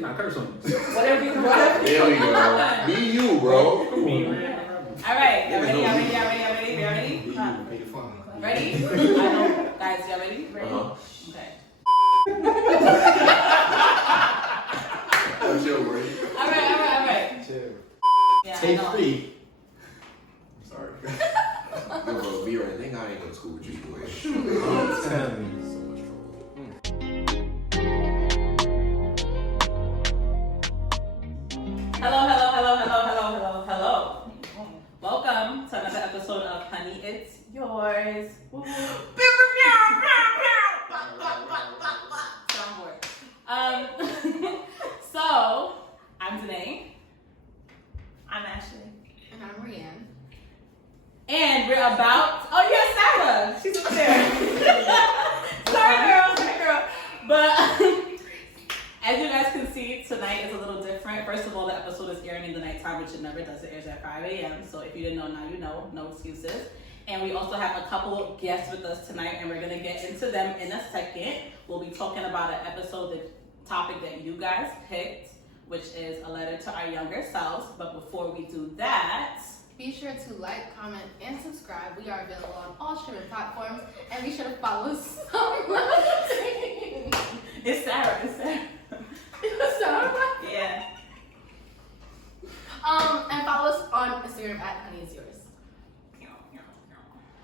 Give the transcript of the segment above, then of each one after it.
Can I curse on you? Whatever you want. There we go. Be you, bro. Me, All right, y'all ready? Make it fun. Ready? I know, guys, y'all ready? Okay. Chill, bro. All right. Chill. Yeah, I Take know. 3. Sorry. Yo, bro, be right. Think I ain't go to school with you, boy. I'm telling you. So much trouble. Hello. Welcome to another episode of Honey, It's Yours. Soundboard. So, I'm Danae. I'm Ashley. And I'm Rianne. And we're about, oh yeah, Sarah. She's up there. Sorry girl. But as you guys can see, tonight is a little different. First of all, the episode is airing in the nighttime, which it never does. It airs at 5 a.m. So if you didn't know, now you know. No excuses. And we also have a couple of guests with us tonight, and we're going to get into them in a second. We'll be talking about an episode, the topic that you guys picked, which is a letter to our younger selves. But before we do that, be sure to like, comment, and subscribe. We are available on all streaming platforms. And be sure to follow us. it's Sarah. Yeah. And follow us on Instagram at Honey Is Yours.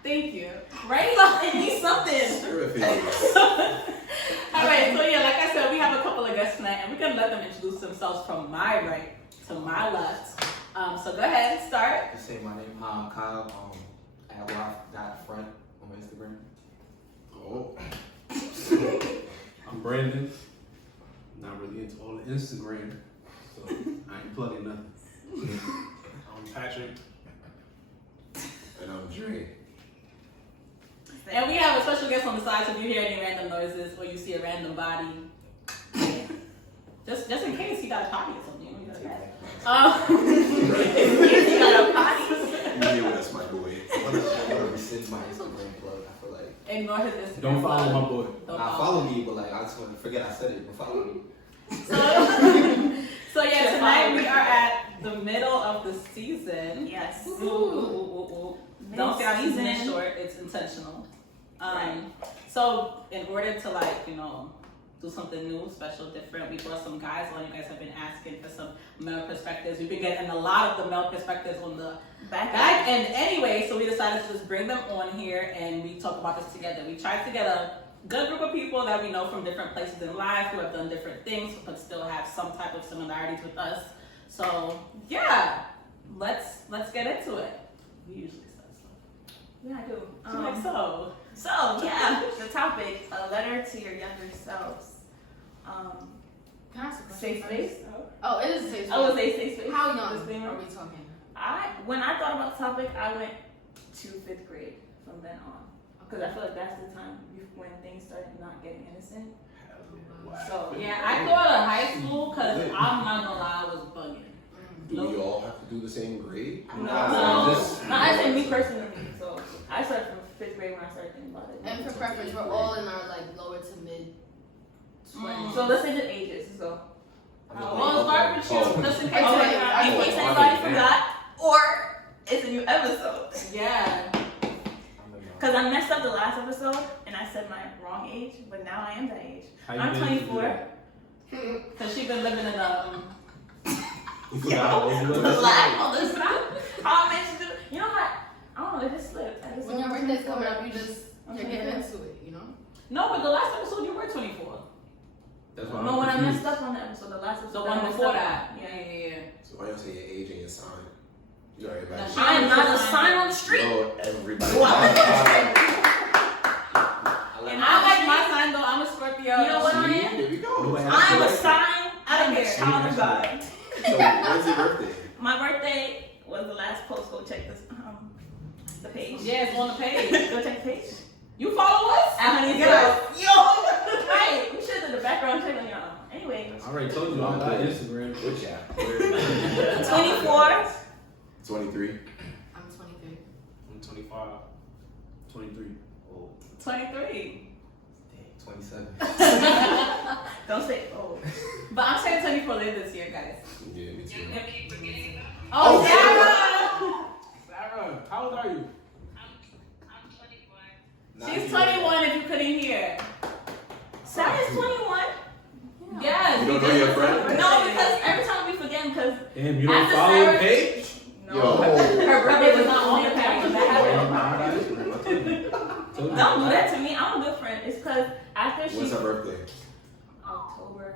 Thank you. Right? It needs something. Terrific. All right, so yeah, like I said, we have a couple of guests tonight, and we're gonna let them introduce themselves from my right to my left. So go ahead, start. Just say my name. Hi, I'm Kyle. At Rock.front on my Instagram. Oh. I'm Brandon. Not really into all the Instagram, so I ain't plugging nothing. I'm Patrick. And I'm Dre. And we have a special guest on the side, so if you hear any random noises or you see a random body, just in case he got a potty or something, you know, in case he got a potty. You here with us, my boy. I want to rescind my Instagram plug. I feel like. Ignore his Instagram. Don't follow my boy. Don't Follow me, but like I just want to forget I said it. But follow me. So yeah, tonight we are at the middle of the season. Yes. Ooh. Don't say our season is short, it's intentional. So in order to do something new, special, different, we brought some guys on. You guys have been asking for some male perspectives. We've been getting a lot of the male perspectives on the back end anyway, so we decided to just bring them on here and we talk about this together. We tried to get a good group of people that we know from different places in life who have done different things but still have some type of similarities with us. So yeah, let's get into it. We usually start stuff. Yeah, I do. So Yeah, the topic, a letter to your younger selves. Can I ask a question? safe space. Oh, it is a safe space. I would say safe space. How young Disclaimer. are we talking? When I thought about the topic, I went to 5th grade from then on. Because I feel like that's the time when things started not getting innocent. So, Yeah, I thought of high school because I'm not gonna lie, I was bugging. Do we all have to do the same grade? No, Just- I say me personally. So, I started from 5th grade when I started thinking about it. And for preference, we're all in our lower to mid 20s. So, let's say the ages. So, We'll start with you, just in case. Okay. in case anybody forgot, or it's a new episode. Yeah. Because I messed up the last episode and I said my wrong age, but now I am that age. I'm 24. Because she's been living in You forgot how old you was? Black all this time. How I meant to do. You know what? I don't know. It just slipped. When your birthday's coming up, you're getting into it, you know? No, but the last episode you were 24. That's why No, when I I'm messed up on the episode, the last episode. The I one messed before up. that. Yeah. So why y'all say your age and your sign? You already about No, I am not a sign on the street. No, everybody. And I like my sign though. I'm a Scorpio. You know what I am? There we go. I'm a sign. I don't care. Child of God. So when's your birthday? My birthday was the last post. Go check this. The page. Yeah, it's on the page. Go check the page. You follow us? At Honey Get Girl. up. Yo. Right. We should have done the background check on y'all. Anyway. I already told you I'm on Instagram. Which app? 24. 23. I'm 23. I'm 25. 23. Oh. 23. Dang, 27. Don't say old. But I'm turning 24 later this year, guys. Yeah, me too. Oh, Sarah, how old are you? Sarah! She's 21 if you couldn't hear. Sarah's 21? Yes. You don't know your friend? No, because every time we forget, because Damn, you don't After follow Sarah- the page? Yo. Her birthday was not on the page. That happened. Told you. don't do that to me. I'm a good friend. It's because after she When's her birthday? October.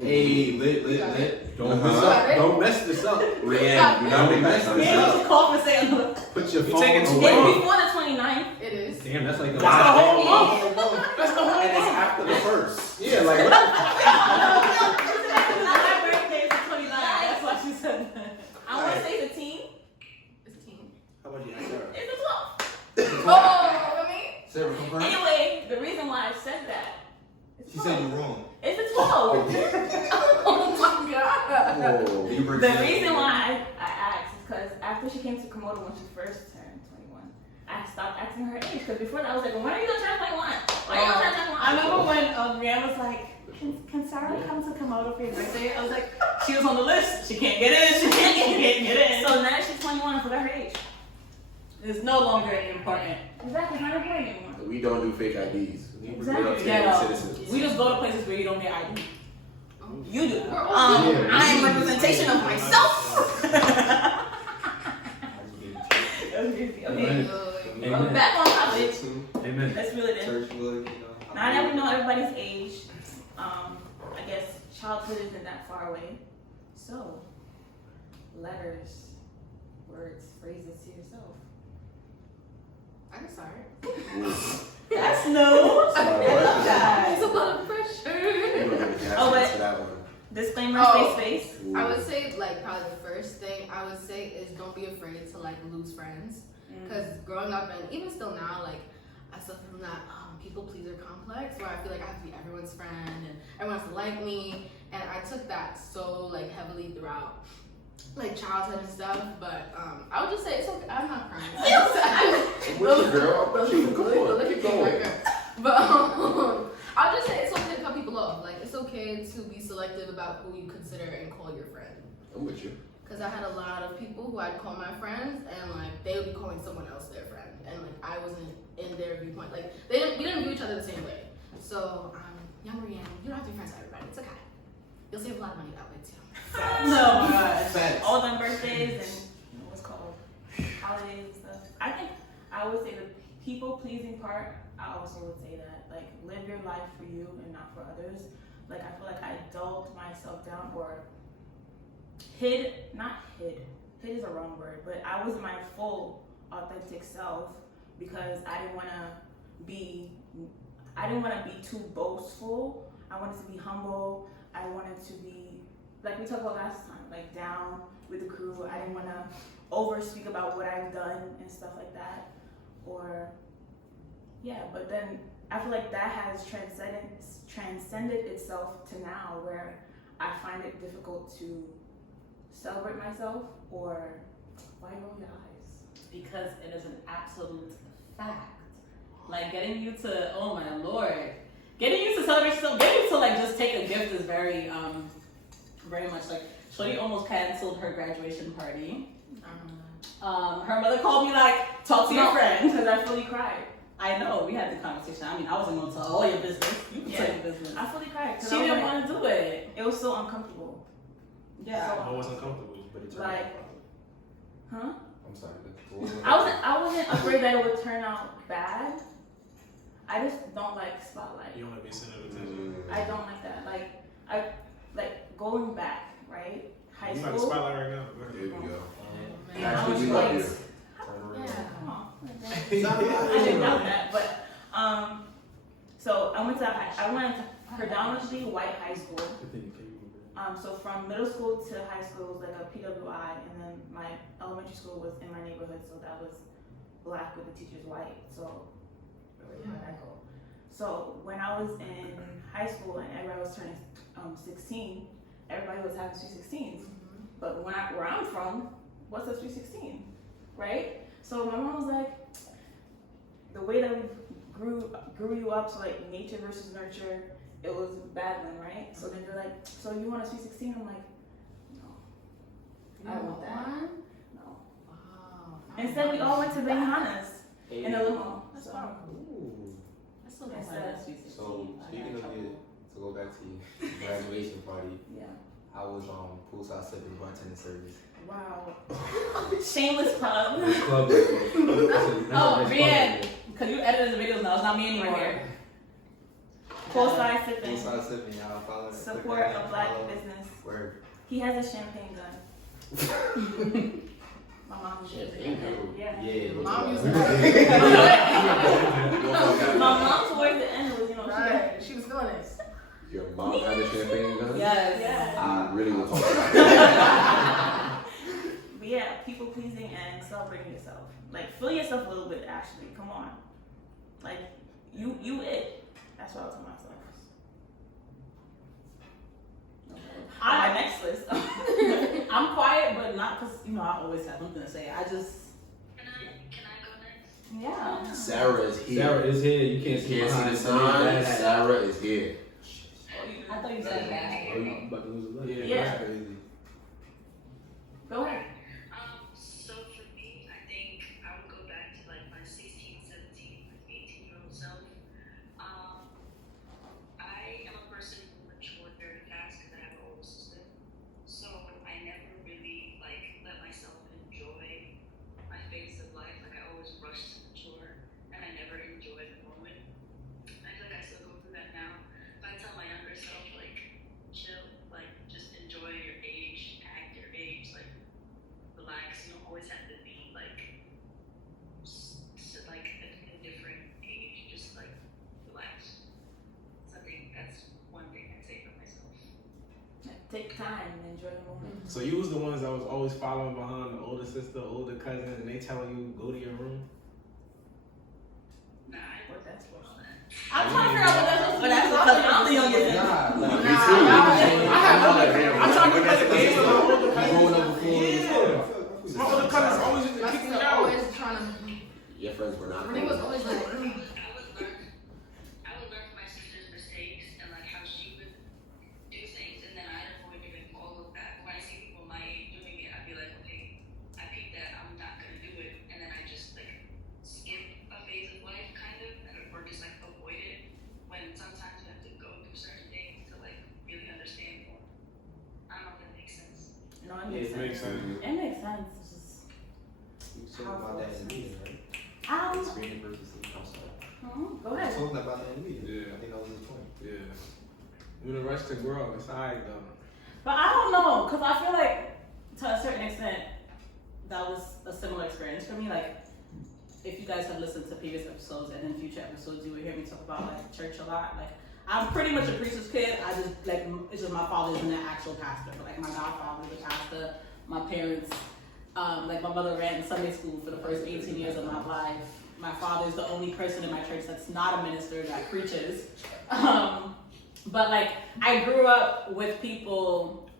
Hey, lit. Don't mess up. Don't mess this up. Rianne, you don't make that sound. Yeah, you call for saying look. Put your You phone taking too away. long. It's before the 29th. It is. Damn, that's like the That's the whole last month. day. That's the whole And it's month. after the first. Yeah, like what? My birthday is the 29th. That's why she said that. I want to say the teen. It's teen. How about you ask her? It's the 12th. Oh, me? Sarah, confirm? Anyway, the reason why I said that. It's She 12th. said you're wrong. It's the 12th. Oh my god. Whoa. The reason why I asked is because after she came to Komodo when she first turned 21, I stopped asking her age. Because before that, I was like, well, when are you going to turn 21? When are you going to turn 21? I remember when Rihanna was like, can Sarah come to Komodo for your birthday? I was like, she was on the list. She can't get in. She can't get in. So now she's 21, I forgot her age. It's no longer important. Exactly, it's not important anymore. We don't do fake IDs. Exactly. We don't take Yeah, on no. citizens. We just go to places where you don't get ID. You do. We're all Yeah. I'm representation of myself. Okay. Amen. Amen. Back on topic. Amen. Let's reel it in. Churchwood, you know. Now that we know everybody's age, I guess childhood isn't that far away. So, letters, words, phrases to yourself. I can start. That's new. I love It's that. a lot of pressure. Oh, but- for that one. Disclaimer, Oh. space. I would say, like, probably the first thing I would say is don't be afraid to, like, lose friends. Because growing up and even still now, like, I suffer from that people pleaser complex where I feel like I have to be everyone's friend and everyone has to like me. And I took that so, like, heavily throughout, like, childhood and stuff. But I would just say it's okay. I'm not crying. What's your girl? But Shoot, come on, look keep at going. me, but I'll just say it's okay to cut people off. Like, it's okay to be selective about who you consider and call your friend. I'm with you. Because I had a lot of people who I'd call my friends, and like they would be calling someone else their friend, and like I wasn't in their viewpoint. Like we didn't view each other the same way. So Younger Rianne, you don't have to be friends with everybody. It's okay. You'll save a lot of money that way too. No, my gosh. Facts. All them birthdays and what's called holidays and stuff. I think I would say the people pleasing part. I also would say that like live your life for you and not for others. Like I feel like I dulled myself down or hid is a wrong word, but I was my full authentic self because I didn't want to be too boastful. I wanted to be humble. I wanted to be, like we talked about last time, like down with the crew. I didn't want to over speak about what I've done and stuff like that. But then I feel like that has transcended itself to now where I find it difficult to celebrate myself or why roll your eyes? Because it is an absolute fact. Like getting you to, oh my lord, getting you to celebrate yourself, getting you to like just take a gift is very, very much like, Shorty almost canceled her graduation party. Her mother called me like, talk to your friend. Because I fully cried. I know, we had the conversation. I mean, I wasn't going to tell all your business. You can tell Yeah. your business. I fully cried. 'cause She I was didn't like- want to do it. It was so uncomfortable. Yeah. I wasn't comfortable, but it turned Like- out. Huh? I'm sorry. I wasn't afraid that it would turn out bad. I just don't like spotlight. You don't want to be center of attention. I don't like that. Like going back, right? High You got the school. spotlight right now. There you go. Man, Actually, I we was love like- you. yeah. Come on. I didn't know that, but so I went to predominantly white high school. So from middle school to high school was like a PWI, and then my elementary school was in my neighborhood, so that was black with the teachers white. So really how'd that go? So when I was in high school and everybody was turning 16, everybody was having sweet 16s. But where I'm from, what's a sweet 16, right? So my mom was like, the way that we grew you up, so like nature versus nurture, it was battling, right? So then they're like, so you want a sweet 16? I'm like, no. I don't want that. No. Wow. Instead, we all went to Benihana's Hey. in a limo. That's So, powerful. Ooh. That's so That's nice. why that's sweet 16. So I speaking got of trouble. it, to go back to your graduation party, yeah. I was poolside sipping bartending service. Wow. Shameless plug. This club is- that's a- that's a Oh, nice Brienne, club. because you edited the videos now, it's not me anymore. Poolside sipping. Poolside sipping, y'all follow. Support a black business. Word. He has a champagne gun. My mom used to use it. Yeah. Yeah. Mom used to. to- My mom towards the end was, Right. She was feeling it. Your mom had a champagne gun? Yes. Yeah. I really will talk about that. But yeah, people pleasing and celebrating yourself. Like, feel yourself a little bit, actually. Come on. Like, you it. That's what I tell myself. My next list. I'm quiet, but not because, I always have something to say. I just, Can I go next? Yeah. Sarah is here. Sarah is here. You can't see Can't see behind the sign. that. Sarah is here. I thought you said that. Oh, you about to lose a leg? Yeah. That's crazy. Go ahead. So for me, I think I would go back to like my 16, 17, 18-year-old self. I am a person who matured very fast because I have an older sister. So I never really like let myself enjoy my phase of life. Like I always rushed to mature and I never enjoyed the moment. I feel like I still go through that now. But I tell my younger self like chill, like just enjoy your age, act your age, like relax. You don't always have to be like like a different age. Just like relax. So I think that's one thing I say for myself. Take time and enjoy the moment. So you was the ones that was always following behind the older sister, older cousins, and they telling you go to your room. Nah, I What that's for. I'm trying to figure out what that's for. That's because I'm the youngest. Nah, Me like, too. I'm trying to play the game with my older growing up cousins. before. Yeah. My older cousins always used to My kick me sister out. always trying to. Your friends were not Renee was cool. always like, I would learn from my sister's mistakes and like how she would do things, and then I'd avoid doing all of that. When I see people my age doing it, I'd be like, okay, I peeped that, I'm not gonna do it, and then I just like skip a phase of life kind of, or just like avoid it. When sometimes you have to go through certain things to like really understand more. I don't know if that makes sense. No, it Yeah, makes it makes sense. sense. It makes sense. It's just, You were talking about that in the meeting, right? Experience versus I'm sorry. Go I was ahead. talking about that in the meeting. Yeah. I think that was his point. Yeah. You in a rush to grow. It's alright though. but I don't know, because I feel like to a certain extent, that was a similar experience for me. Like, if you guys have listened to previous episodes and in future episodes, you will hear me talk about like church a lot. Like, I'm pretty much a preacher's kid. I just like, it's just my father isn't an actual pastor, but like my godfather is a pastor. My parents, like my mother ran Sunday school for the first 18 years of my life. My father is the only person in my church that's not a minister that preaches. But like, I grew up with people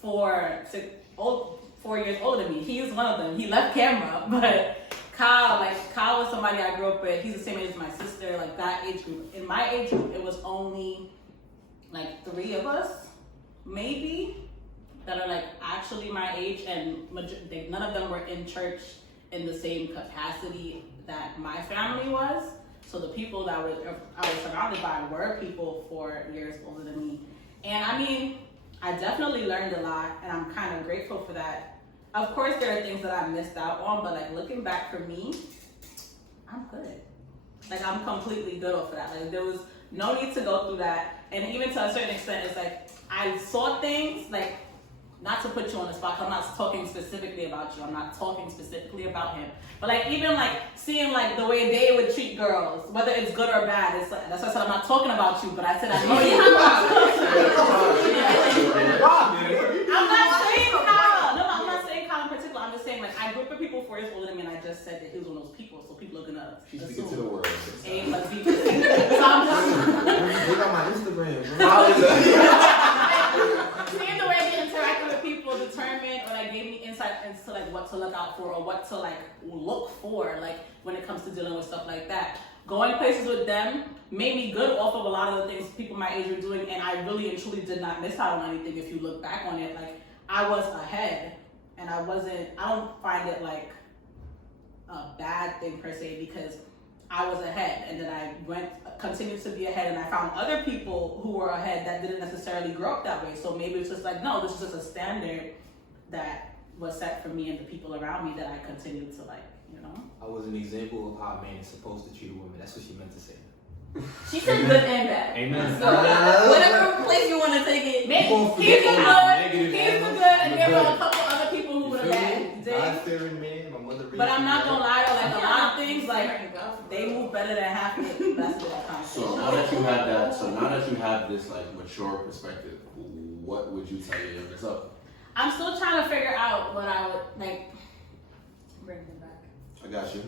4 years older than me. He was one of them. He left camera, but Kyle was somebody I grew up with. He's the same age as my sister, like that age group. In my age group, it was only like 3 of us, maybe, that are like actually my age, and none of them were in church in the same capacity that my family was. So the people that I was surrounded by were people 4 years older than me. And I mean, I definitely learned a lot, and I'm kind of grateful for that. Of course, there are things that I missed out on, but like looking back for me, I'm good. Like I'm completely good off of that. Like there was no need to go through that. And even to a certain extent, it's like I saw things like, not to put you on the spot, 'cause I'm not talking specifically about you. I'm not talking specifically about him. But like even like seeing like the way they would treat girls, whether it's good or bad, it's like, that's why I said I'm not talking about you, but I said I know you. I'm not saying Kyle. No, I'm not saying Kyle in particular. I'm just saying like I grew up with people 4 years older than me, and I just said that he was one of those people, so people are gonna She's speaking to the assume world. A plus B plus C. So I'm just Look at my Instagram, bro. seeing the way they interacted with people determined or like gave me insight into like what to look out for or what to like look for, like when it comes to dealing with stuff like that. going places with them made me good off of a lot of the things people my age were doing, and I really and truly did not miss out on anything. If you look back on it, like I was ahead, and I don't find it like a bad thing per se, because I was ahead, and then I continued to be ahead, and I found other people who were ahead that didn't necessarily grow up that way. So maybe it's just like, no, this is just a standard that was set for me and the people around me that I continued to like, you know. I was an example of how a man is supposed to treat a woman. That's what she meant to say. She said good and bad. Amen. So whatever place you want to take it, maybe here's the good, here's the good, and there were a couple other people who would have bad. God-fearing man, my mother. But I'm not gonna lie, though, like a lot of things, like they move better than half of the best of that conversation. So now that you have this like mature perspective, what would you tell your younger self? I'm still trying to figure out what I would like. Bring them back. I got you.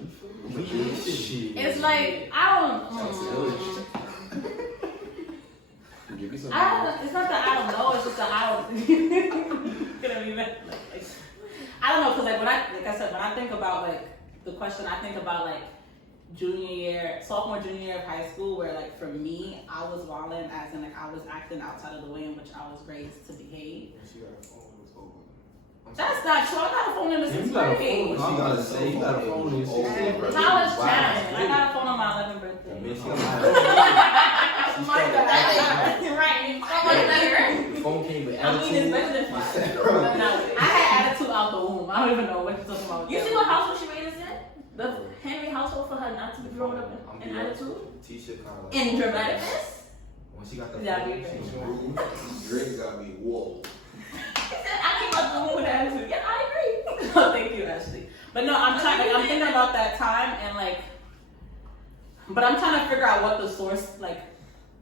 It's like I don't. Give me some. It's not that I don't know. It's just that I don't. Gonna be like, I don't know, cause like like I said, when I think about like the question, I think about like sophomore, junior year of high school, where like for me, I was wilding, as in like I was acting outside of the way in which I was raised to behave. She got a phone in this over. That's not true. I got a phone in the sixth grade. She got a say. You got a phone in your 16th grade. College time. I got a phone on my 11th birthday. I mean, she got Right. the phone came with I mean, it's better than fine. I had attitude out the womb. I don't even know what you're talking about. You see what household she raised us in? The Henry household, for her not to be grown up in attitude T-shirt kind of like. and dramaticness. When she got the Yeah, phone, we she was agree. rude. Drake got me. Whoa. She said, I came up the womb with attitude. Yeah, I agree. Oh, thank you, Ashley. But no, I'm thinking about that time and like, but I'm trying to figure out what the source, like,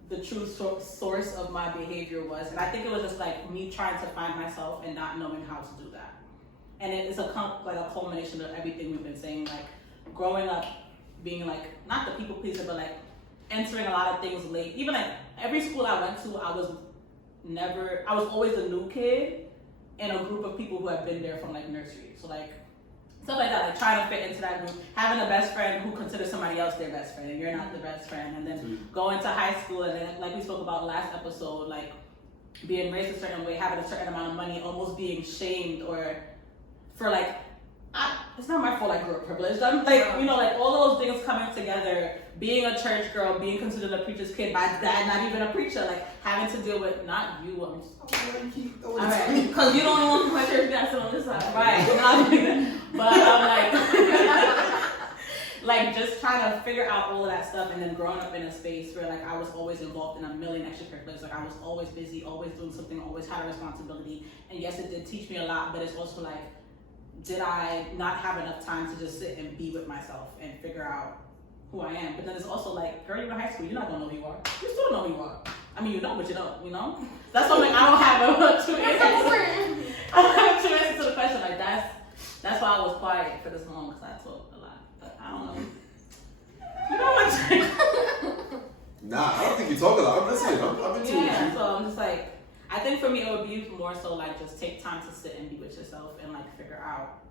the true source of my behavior was, and I think it was just like me trying to find myself and not knowing how to do that. And it's a culmination of everything we've been saying, like growing up, being like not the people pleaser, but like entering a lot of things late. Even like every school I went to, I was always a new kid in a group of people who had been there from like nursery. So like stuff like that, like trying to fit into that group, having a best friend who considers somebody else their best friend and you're not the best friend, and then going to high school, and then like we spoke about last episode, like being raised a certain way, having a certain amount of money, almost being shamed or for like, it's not my fault I grew up privileged. I'm like, you know, like all those things coming together, being a church girl, being considered a preacher's kid, my dad not even a preacher, like having to deal with, not you, I'm just, alright. Because you don't want my church, you got to sit on this side. Right, but I'm like just trying to figure out all of that stuff, and then growing up in a space where like I was always involved in a million extracurriculars, like I was always busy, always doing something, always had a responsibility, and yes, it did teach me a lot, but it's also like, did I not have enough time to just sit and be with myself and figure out who I am? But then it's also like, girl, you're in high school, you're not gonna know who you are. You still don't know who you are. I mean, you know, but you don't, you know? That's something I don't have a true answer. I don't have a true answer to the question. Like that's why I was quiet for this long, because I talk a lot. But I don't know. You know what? Nah, I don't think you talk a lot. I'm listening. I'm into Yeah, it. so I'm just like, I think for me it would be more so like just take time to sit and be with yourself and like figure out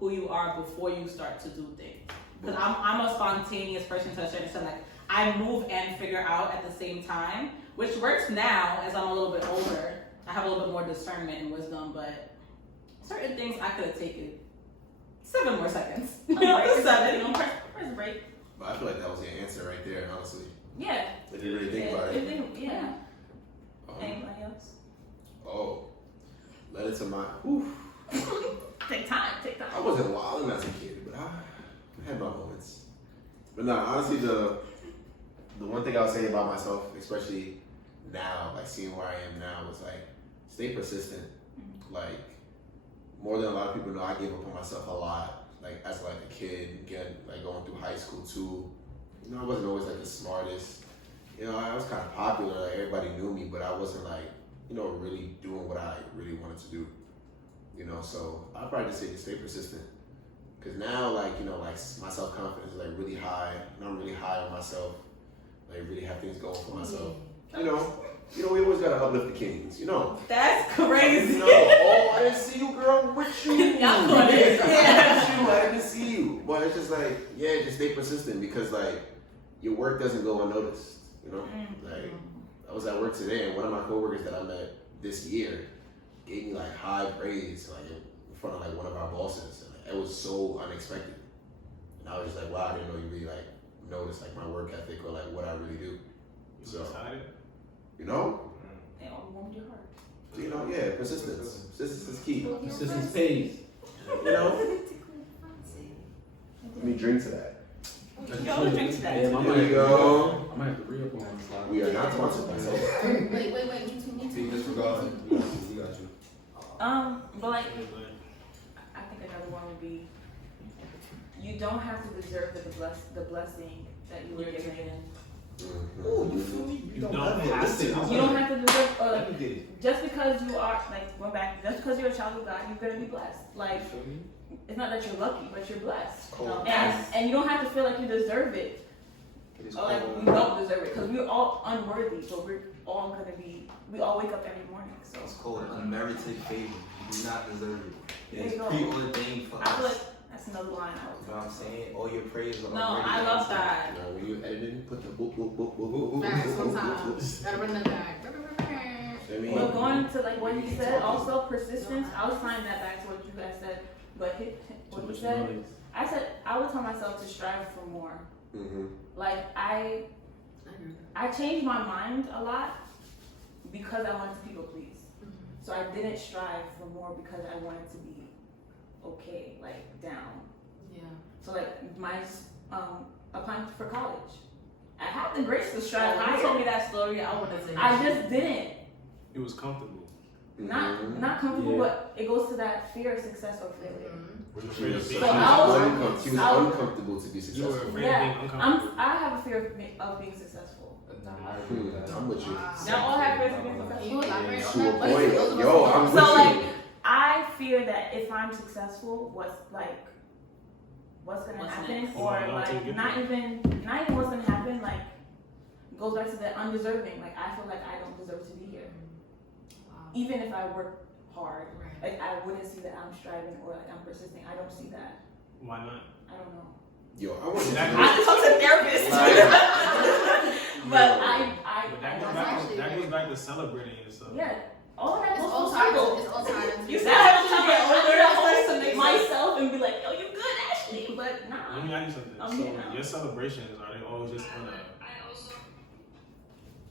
who you are before you start to do things. Because I'm a spontaneous person to a certain extent. Like I move and figure out at the same time, which works now as I'm a little bit older. I have a little bit more discernment and wisdom, but certain things I could have taken 7 more seconds. You know, just 7. You know, press break. But I feel like that was your answer right there, honestly. Yeah. If you really think about it. Yeah. Anybody else? Oh, led it to my. Whew. Take time. I wasn't wilding as a kid, but I had my moments. But no, honestly, the one thing I would say about myself, especially now, like seeing where I am now, was like stay persistent. Like more than a lot of people know, I gave up on myself a lot. Like as like a kid, like going through high school too. You know, I wasn't always like the smartest. You know, I was kind of popular. Like everybody knew me, but I wasn't like, you know, really doing what I really wanted to do. You know, so I'd probably just say to stay persistent. Cause now, like, you know, like my self-confidence is like really high, and I'm really high on myself. Like really have things going for myself. You know, we always gotta uplift the kings. You know. That's crazy. You know, oh, I didn't see you, girl. I'm with you. Y'all doing it. I didn't see you. But it's just like, yeah, just stay persistent because like, your work doesn't go unnoticed. You know, like I was at work today, and one of my coworkers that I met this year gave me like high praise, like in front of like one of our bosses. And it was so unexpected, and I was just like, wow, I didn't know you really like notice like my work ethic or like what I really do. So, you know, They all warmed your heart. you know, yeah, persistence. Persistence is key. Persistence pays. You know, let me drink to that. You always drink to that. Yeah, I There you go. might have to re-up on my slide. We are not sponsored by someone. Wait. Me See, too. disregard. We got you. But like, I think another one would be, you don't have to deserve the blessing that you were given. Ooh, you feel me? You don't have to. You don't have to deserve, or like, You did it. just because you are, like, going back, just because you're a child of God, you're gonna be blessed. Like, it's not that you're lucky, but you're blessed. Cold. And you don't have to feel like you deserve it, It is or like cold. you don't deserve it, because we're all unworthy, but we're all gonna be, we all wake up every morning, so. It's called unmerited favor. You do not deserve it. There It's you go. preordained for I feel us. like that's another line I You know what I'm saying? All your praise are No, already I love answered. that. You know, when you editing, put the boop, boop, boop, boop, boop, boop, Facts, boop, boop, boop, sometimes. boop. Gotta run that back. I mean, But going to like what he said, also persistence, I was tying that back to what you guys said, but what he said, I said, I would tell myself to strive for more. Like, I changed my mind a lot because I wanted to people please. So I didn't strive for more because I wanted to be okay, like down. Yeah. So like my applying for college, I had the grace to strive When you higher. told me that story, I wanted to say I just didn't. It was comfortable. Not comfortable, Yeah. but it goes to that fear of success or failure. She was So I was- uncomfortable to be You were successful. afraid Yeah, of being uncomfortable. I have a fear of being successful. Nah, I agree with that. I'm with you. Wow. Y'all all have fears of being Can successful. you elaborate To on a that? Like, point. those of us Yo, who I'm don't- with So you. like, I fear that if I'm successful, what's gonna What's happen, next? or Well, until you like get not even what's gonna happen. Like, goes back to the undeserving. Like, I feel like I don't deserve to be here, Wow. even if I work hard. Right. Like, I wouldn't see that I'm striving or like I'm persisting. I don't see that. Why not? I don't know. Yo, I want to That- I have to talk to a therapist. But I But that don't goes know. back. That goes back to celebrating yourself. Yeah. All that It's goes all full tied. circle. It's all tied. You said I have to get older to make myself and be like, yo, you good, Ashley. But nah. Let me ask you something. I'm So here now. your celebrations, are they always just on a? I also,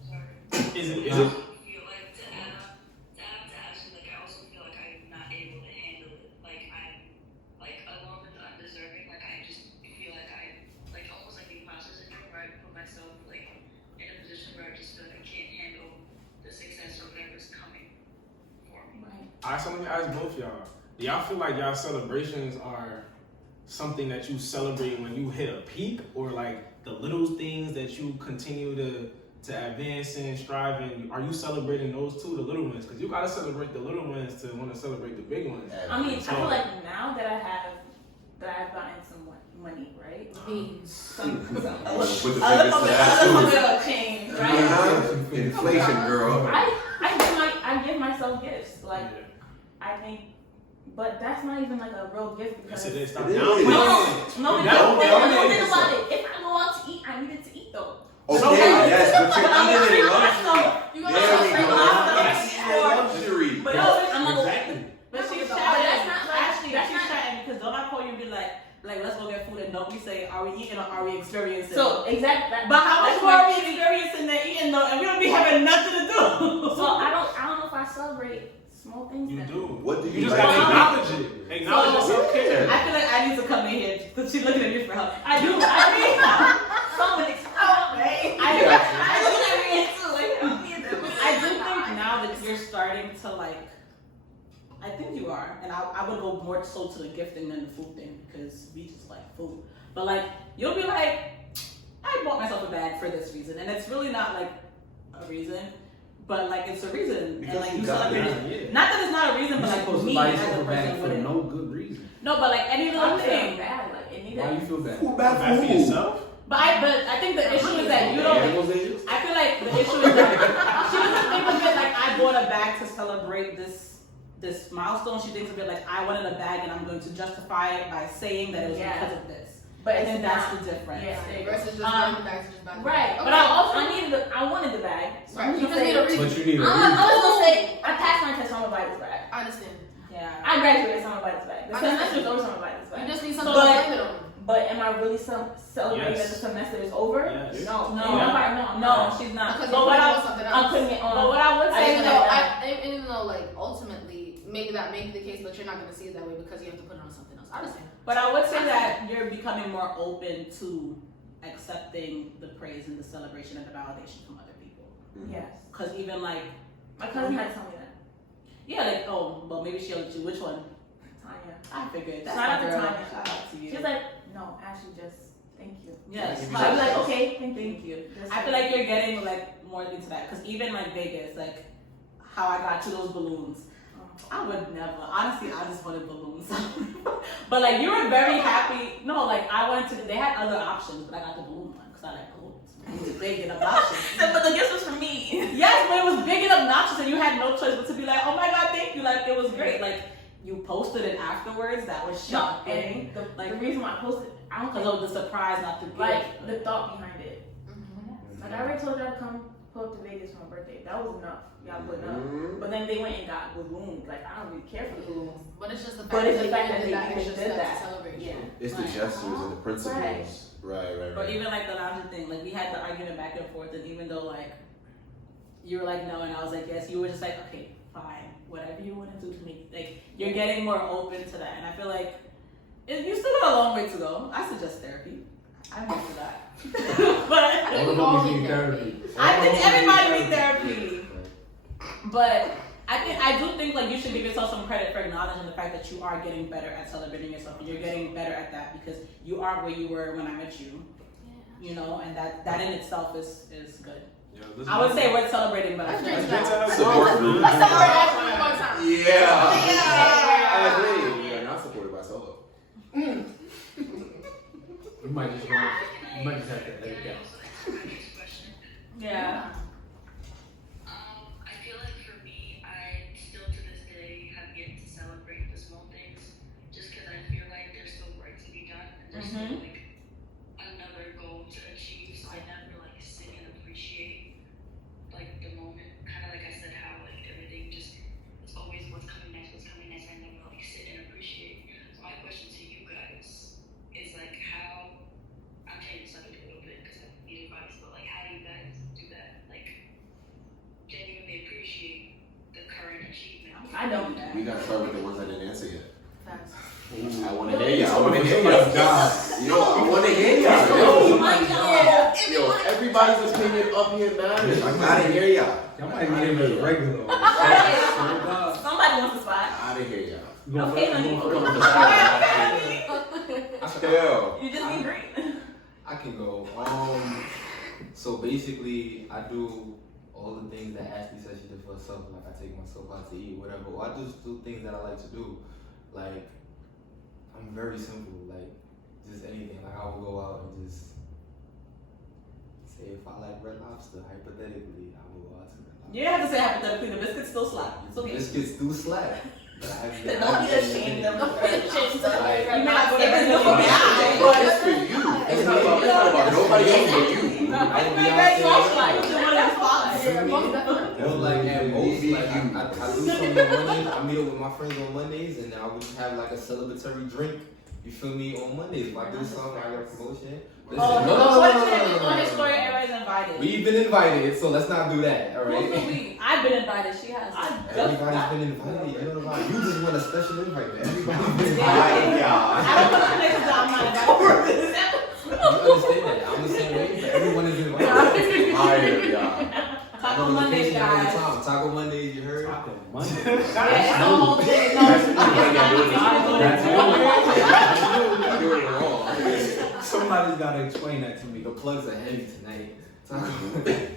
sorry. Is it? I also feel like to add up to Ashley, like I also feel like I'm not able to handle it. Like I'm, like along with the undeserving, like I just feel like I, like almost like the imposter syndrome, where I put myself like in a position where I just feel like I can't handle the success or whatever's coming for me. Right. Alright, so let me ask both y'all. Do y'all feel like y'all celebrations are something that you celebrate when you hit a peak, or like the little things that you continue to advance in, strive in? Are you celebrating those too, the little ones? Because you gotta celebrate the little ones to want to celebrate the big ones. I mean, I feel like now that I've gotten some money, right? Some Put the other fingers to that public too. change, right? Uh-huh. Inflation, girl. I give myself gifts. Like, Yeah. I think, but that's not even like a real gift Yes, because it is. Stop It down. is. no, Down, because down, think down. about it. If I go out to eat, I needed to eat though. Okay, yes, but you're eating it in luxury. You There gotta we go. That's luxury. But no, I'm not. Exactly. But she's But chatting. that's not like- Actually, that's she's not- chatting because don't I call you and be like, let's go get food, and don't we say, are we eating or are we experiencing? So exactly. But how much that's more my are we treat. experiencing than eating though, and we don't be having nothing to do? So I don't know if I celebrate small things. You then. do. What do You you just like gotta to acknowledge it. Acknowledge your self care. I feel like I need to come in here because she's looking at me for help. I do. Somebody. I do think now that you're starting to like, I think you are, and I would go more so to the gifting than the food thing because we just like food. But like, you'll be like, I bought myself a bag for this reason, and it's really not like a reason, but like it's a reason, and like you celebrate it. Not that it's not a reason, but like supposed me to buy as yourself a a bag person for wouldn't. no good reason. No, but like any little I'm feeling thing. bad. Like it needed. Why you feel bad? Who Bad bad for for yourself. But I think the issue is that you don't. Animals they use? I feel like the issue is that she doesn't think of it like I bought a bag to celebrate this milestone. She thinks of it like I wanted a bag and I'm going to justify it by saying that it was Yeah. because of this. but And it's then not. that's the difference. Yes, there you go. Versus just buying the bags, just buying the Right, bag. but I wanted the bag. So Right, I'm you just just need a saying, reason. But you need a I'm reason. just gonna say, I passed my test, so I'm gonna buy this bag. I understand. Yeah. I graduated, so I'm gonna buy this bag. The I understand. semester's over, so I'm gonna buy this You bag. just need So, something to but- blame it on. But am I really celebrating Yes. that the semester is over? Yes. No, No. I'm No, not. she's not. Because But you're what putting I on something I'm else. putting it on. but what I would say Even is though, that even though, like, ultimately, maybe that may be the case, but you're not going to see it that way because you have to put it on something else. I understand. but I would say that you're becoming more open to accepting the praise and the celebration and the validation from other people. Yes. Cause even like My cousin had to tell me that. yeah, like oh, well maybe she'll let you. Which one? Tanya. I figured that's Shout out my to girl. Tanya. Shout out to you. She was like, no, actually, just thank you. yes. So I was like, okay, thank you. Thank you. Just I feel like you're getting like more into that because even like Vegas, like how I got to those balloons. I would never. Honestly, I just wanted balloons. But like you were very happy. No, like I went to. They had other options, but I got the balloon one because I like balloons. It was big and obnoxious. But the gift was for me. Yes, but it was big and obnoxious, and you had no choice but to be like, "Oh my god, thank you!" Like it was great. Like you posted it afterwards. That was No, shocking. and the Like reason why I posted, I don't because think, of the surprise, not the gift. like, the thought behind it. Mm-hmm. Like, I already told y'all to come pull up to Vegas for my birthday. That was enough. Y'all putting up. But then they went and got balloons. Like, I don't really care for the balloons. But it's just the fact But it's that the fact that did they that even extra did step that. to celebrate you. Yeah. It's the Right. gestures and the principles. Right. Or even like the lounging thing, like we had the argument back and forth, and even though like you were like no, and I was like yes, you were just like okay, fine, whatever you want to do to me. Like you're getting more open to that, and I feel like you still got a long way to go. I suggest therapy. I'm here for that. But All the homies need therapy. I think everybody needs therapy. But I do think like you should give yourself some credit for acknowledging the fact that you are getting better at celebrating yourself, and you're getting better at that because you aren't where you were when I met you. You know, and that in itself is good. Yo, this I would say worth celebrating, but I Let's feel drink like to that. Support group. Let's celebrate Ashley one more time. Yeah. I agree. We are not supported by solo. You might just have to edit that. Next question. yeah. I feel like for me, I still to this day have yet to celebrate the small things, just because I feel like there's still work to be done, and there's still like another goal to achieve. So I never like sit and appreciate like the moment. Kind of like I said, how like everything just it's always what's coming next, what's coming next. I never like sit and appreciate. So my question to you guys is like how I'm changing the subject a little bit because I need advice, but like how do you guys do that? Like genuinely appreciate the current achievement. I don't. We gotta start with the ones I didn't answer yet. Facts. I wanna hear y'all. I wanna hear Oh y'all. God. Yo, I wanna hear y'all. my Yo, everybody's opinion up here matters. I gotta hear y'all. Y'all might need him as a regular. Swear to God. Somebody wants a spot. I gotta hear y'all. You gonna Okay, fuck- honey. you gonna fuck with the Chill. You just need green. I can go. So basically, I do all the things that Ashley said she did for herself. Like I take myself out to eat, whatever. Or I just do things that I like to do. Like I'm very simple. Like just anything. Like I will go out and just say if I like Red Lobster, hypothetically, I will go out to Red Lobster. You didn't have to say hypothetically. The biscuits still slap. It's okay. Biscuits do slap. But Don't be ashamed of Like, You may not go to It's the for That's for you. It's not about nobody else but you. I will be Very out there. socialite. You one of them spots. Yeah, most definitely. Or like at most, Me, like I do something on Mondays. I meet up with my friends on Mondays, and I would have like a celebratory drink. You feel me? On Mondays, if I do something, I got a promotion. Listen, Oh, what if on his story everybody's invited? We've been invited, so let's not do that. All Who's the right. we? I've been invited. She has. Everybody's been invited. You know what? You just want a special invite. Everybody's been Hi, invited. y'all. I don't go to places that I'm not invited. You understand that? I'm the same way, but everyone is invited. Hi, y'all. Taco Mondays, guys. Taco Mondays, you heard? Taco Monday. Yeah, it's the whole thing. No, I'm doing it wrong. Somebody's gotta explain that to me. The plugs are heavy tonight. Taco.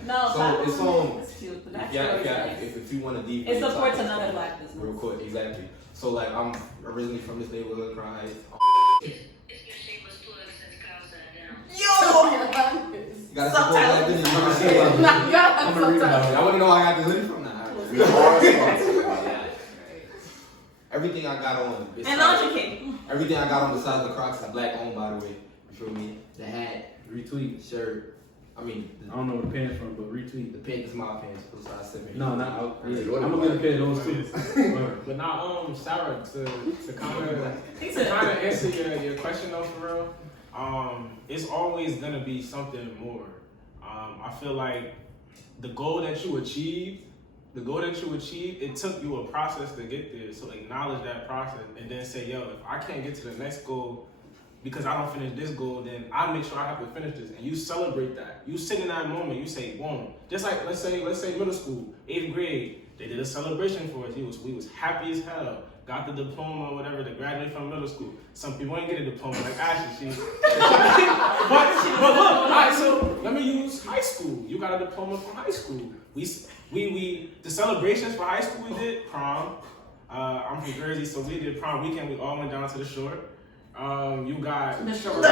no. So Taco it's Mondays is cute. The Yeah, backstory is yeah. nice. If you want to deep, It supports another black business. Real quick, exactly. So like, I'm originally from this neighborhood, Crown Heights. It's your shameless plug since Kyle sat down. You gotta support black business. You gotta say, You gotta have I'm gonna read some about I want to know how I got this in from now. We are sponsored. Everything I got on, And besides, laundry cake. everything I got on besides the Crocs is black owned, by the way. You You feel me? The hat, Retweet. shirt. I mean, I don't know where the pants from, but retweet. the pants is my pants. Full size 7. No, not out. Yeah, What I'm gonna get a pair of those too. But now, Sarah, to kind of He said, answer your question though, for real, it's always gonna be something more. I feel like the goal that you achieved, it took you a process to get there. So acknowledge that process and then say, yo, if I can't get to the next goal because I don't finish this goal, then I make sure I have to finish this. And you celebrate that. You sit in that moment, you say, boom. Just like, let's say middle school, 8th grade, they did a celebration for us. We was happy as hell. Got the diploma or whatever to graduate from middle school. Some people ain't get a diploma like Ashley. But look, all right, so let me use high school. You got a diploma from high school. We the celebrations for high school we did prom. I'm from Jersey, so we did prom weekend. We all went down to the shore. You got the shore. We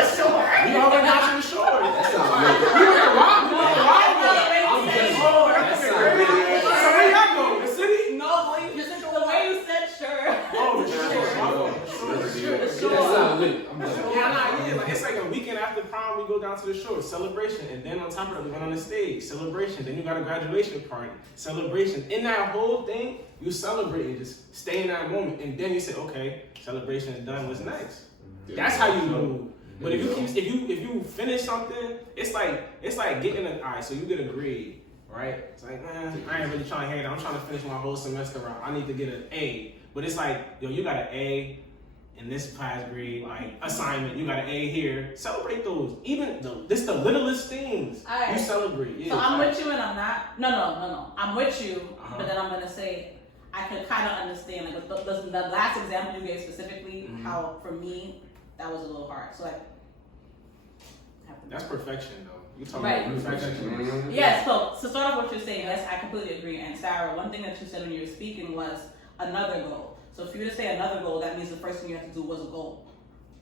all went down to the shore. That's not We went to rock. So where y'all go? The city? No, the way you said sure. Oh, the shore. Yeah, like it's like a weekend after prom, we go down to the shore, celebration, and then on top of that, we went on the stage, celebration. Then you got a graduation party, celebration. In that whole thing, you celebrate and just stay in that moment, and then you say, okay, celebration is done. What's next? That's how you move. But if you finish something, it's like getting alright. So you get a grade, right? It's like, man, I ain't really trying to hang out. I'm trying to finish my whole semester out. I need to get an A. But it's like, yo, you got an A in this class grade, like assignment. You got an A here. Celebrate those. Even this the littlest things. Right. You celebrate. Yeah, so I'm with you and I'm not. No. I'm with you, but then I'm gonna say I could kind of understand like the last example you gave specifically. How for me that was a little hard. So like. That's perfection, though. You talking Right. about perfection? Yes. So to start off what you're saying, yes, I completely agree. And Sarah, one thing that you said when you were speaking was another goal. So for you to say another goal, that means the first thing you have to do was a goal.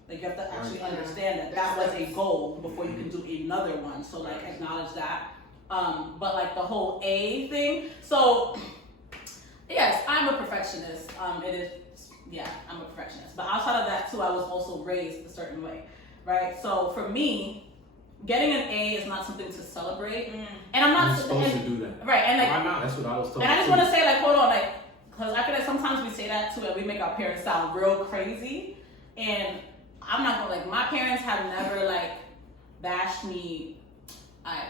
Like you have to actually understand that was a goal before you can do another one. So like acknowledge that. But like the whole A thing. So yes, I'm a perfectionist. I'm a perfectionist. But outside of that too, I was also raised a certain way, right? So for me, getting an A is not something to celebrate, and I'm not You're supposed to do that. right. And like, why not? That's what I was told. and I just want to say, like, hold on, like, because I feel like sometimes we say that too, and we make our parents sound real crazy. And I'm not gonna, like, my parents have never like bashed me.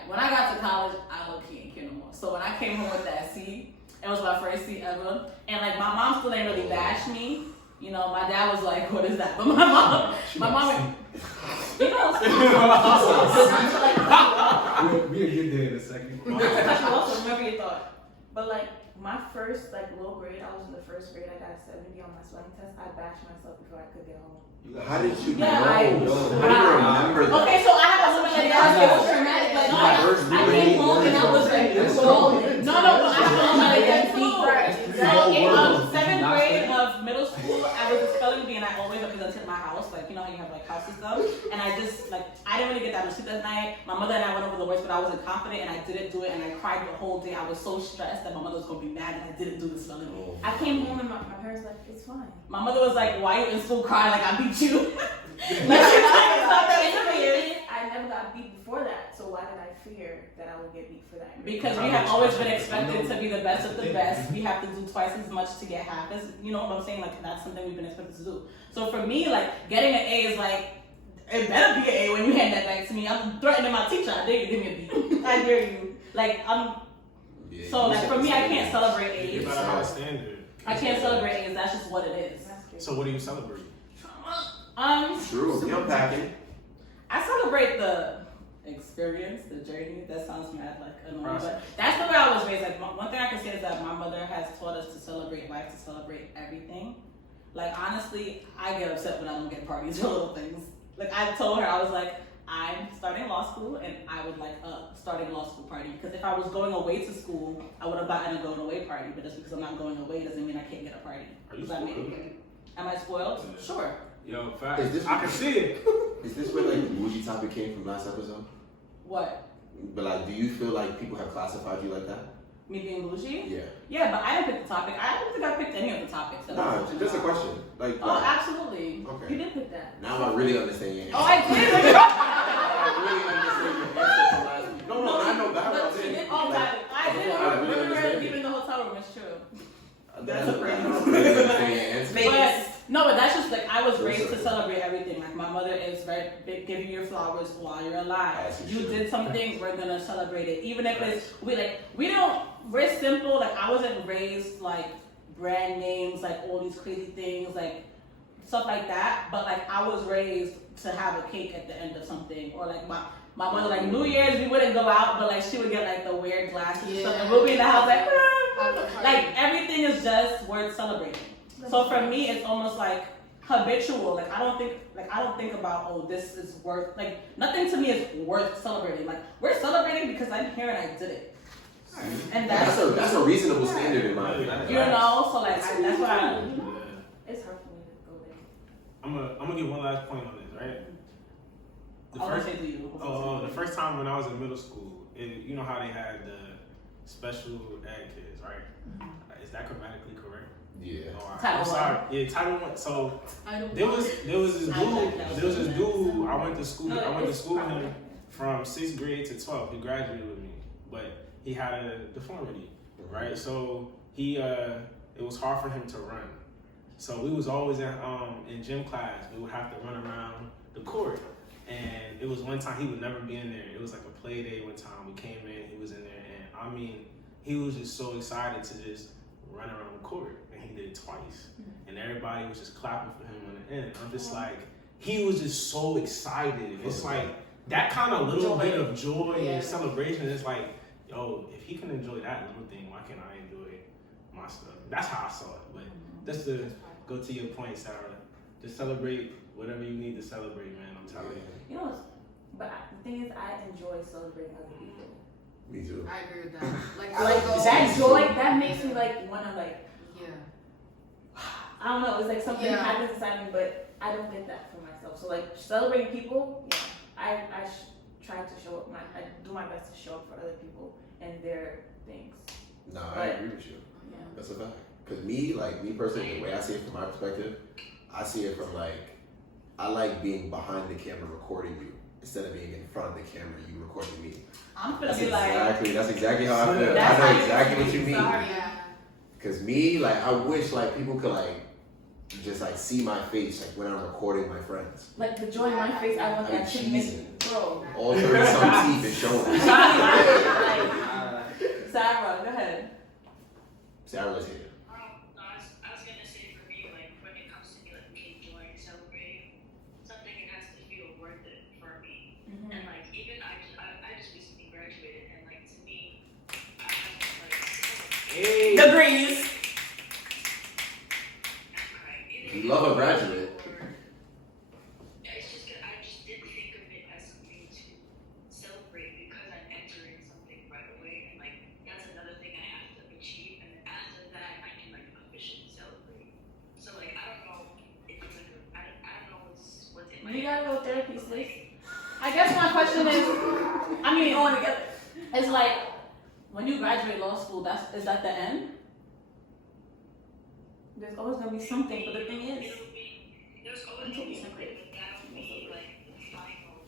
When I got to college, I low-key ain't care no more. So when I came home with that C, it was my first C ever, and like my mom still ain't really bashed me. You know, my dad was like, "What is that?" But my mom, you know, we'll get there in a second. also remember your thought. But like my first like low grade, I was in the first grade. I got a 70 on my spelling test. I bashed myself before I could get home. How did you Yeah, know? I- How do you remember that? Okay, so I have a woman like that. It was traumatic. Like, I came home and I was like, no, but I have a woman like that. So in 7th grade of middle school, I was a spelling bee and I always represented my house. Like, you know how you have like house system? And I just like, I didn't really get that much sleep that night. My mother and I went over the words, but I wasn't confident and I didn't do it. And I cried the whole day. I was so stressed that my mother was going to be mad and I didn't do the spelling bee. I came home and my parents were like, it's fine. My mother was like, why you in school crying like I beat you? I never got beat before that, so why did I fear that I would get beat for that? Because we have always been expected to be the best of the best. We have to do twice as much to get half as, you know what I'm saying? Like, that's something we've been expected to do. So for me, like, getting an A is like, it better be an A when you hand that back to me. I'm threatening my teacher. I dare you, give me a B. I dare you. Like, so like, for me, I can't celebrate A's. You better have a standard. I can't celebrate A's. That's just what it is. So what do you celebrate? True, you're unpacking. I celebrate the experience, the journey. That sounds mad like annoying, but that's the way I was raised. Like one thing I can say is that my mother has taught us to celebrate life, to celebrate everything. Like honestly, I get upset when I don't get parties or little things. Like I told her, I was like, I'm starting law school and I would like a starting law school party, because if I was going away to school, I would have gotten a going away party. But just because I'm not going away doesn't mean I can't get a party. Are you Does that spoiled? Am I spoiled? Yeah. Sure. Yo, facts. Is this- I can see it. Is this where like the bougie topic came from last episode? What? But like, do you feel like people have classified you like that? Me being bougie? Yeah. Yeah, but I didn't pick the topic. I don't think I picked any of the topics. That Nah, we were just a talking question. Like, about. Oh, absolutely. okay. You did pick that. Now I really understand your answer. Oh, I did. I really understand your answer from last week. No, I know that. But I'm she saying, did. Oh, like, got it. I did. I really Remember understand even the hotel room. It's true. That's a I prank. really understand your answer. But no, but that's just like I was raised to celebrate everything. Like my mother is very big, giving you your flowers while you're alive. As you You should. did something, we're gonna celebrate it, even if it's we're simple. Like I wasn't raised like brand names, like all these crazy things, like stuff like that. But like I was raised to have a cake at the end of something, or like my mother, like New Year's, we wouldn't go out, but like she would get like the weird glasses and stuff, and we'll be in the house like everything is just worth celebrating. So for me, it's almost like habitual. Like I don't think about, oh, this is worth, like nothing to me is worth celebrating. Like we're celebrating because I'm here and I did it, and That's a reasonable standard in my opinion. you know. So like that's why. Yeah. It's hard for me to go there. I'm gonna get one last point on this, right? The first time when I was in middle school, you know how they had the special ed kids, right? Is that grammatically correct? Yeah. Oh, Title I'm sorry. Yeah, Title 1. So there was this dude. I went to school with him from 6th grade to 12th. He graduated with me, but he had a deformity, right? So it was hard for him to run. So we was always in gym class. We would have to run around the court. And it was one time he would never be in there. It was like a play day one time. We came in, he was in there, and I mean, he was just so excited to just run around the court, and he did it twice. And everybody was just clapping for him on the end. I'm just like, he was just so excited. It's like that kind of little bit of joy and celebration. It's like, yo, if he can enjoy that little thing, why can't I enjoy my stuff? That's how I saw it. But just to go to your point, Sarah, just celebrate whatever you need to celebrate, man. I'm telling you. You know, the thing is, I enjoy celebrating other people. Me too. I agree with that. Like That joy, that makes me like wanna like. Yeah. I don't know. It's like something happens inside me, but I don't get that for myself. So like celebrating people, I try to show up. I do my best to show up for other people and their things. No, I agree with you. Yeah. That's a fact. Cause me personally, the way I see it from my perspective, I see it from like, I like being behind the camera recording you instead of being in front of the camera, you recording me. I'm gonna That's be like, that's exactly how I feel. That's I how know you exactly feel. what you mean. Sorry, yeah. Cause me, like, I wish like people could like just like see my face like when I'm recording my friends. Like the joy in my face, I want that to make cheesing. bro. All 30-some teeth and showing. Sarah, go ahead. Sarah, let's hear it. I was gonna say for me, like when it comes to me like enjoying celebrating something, it has to feel worth it for me. And like even I just recently graduated, and like to me, I have to like Degrees. You love a graduate. It's just I just didn't think of it as something to celebrate because I'm entering something right away, and like that's another thing I have to achieve, and then after that I can like officially celebrate. So like I don't know if it's like I don't know what's in my You gotta go therapy, sis. I guess my question is, I mean, it's like when you graduate law school, is that the end? There's always gonna be something, but the thing is, there's always gonna be something, but that'll be like the final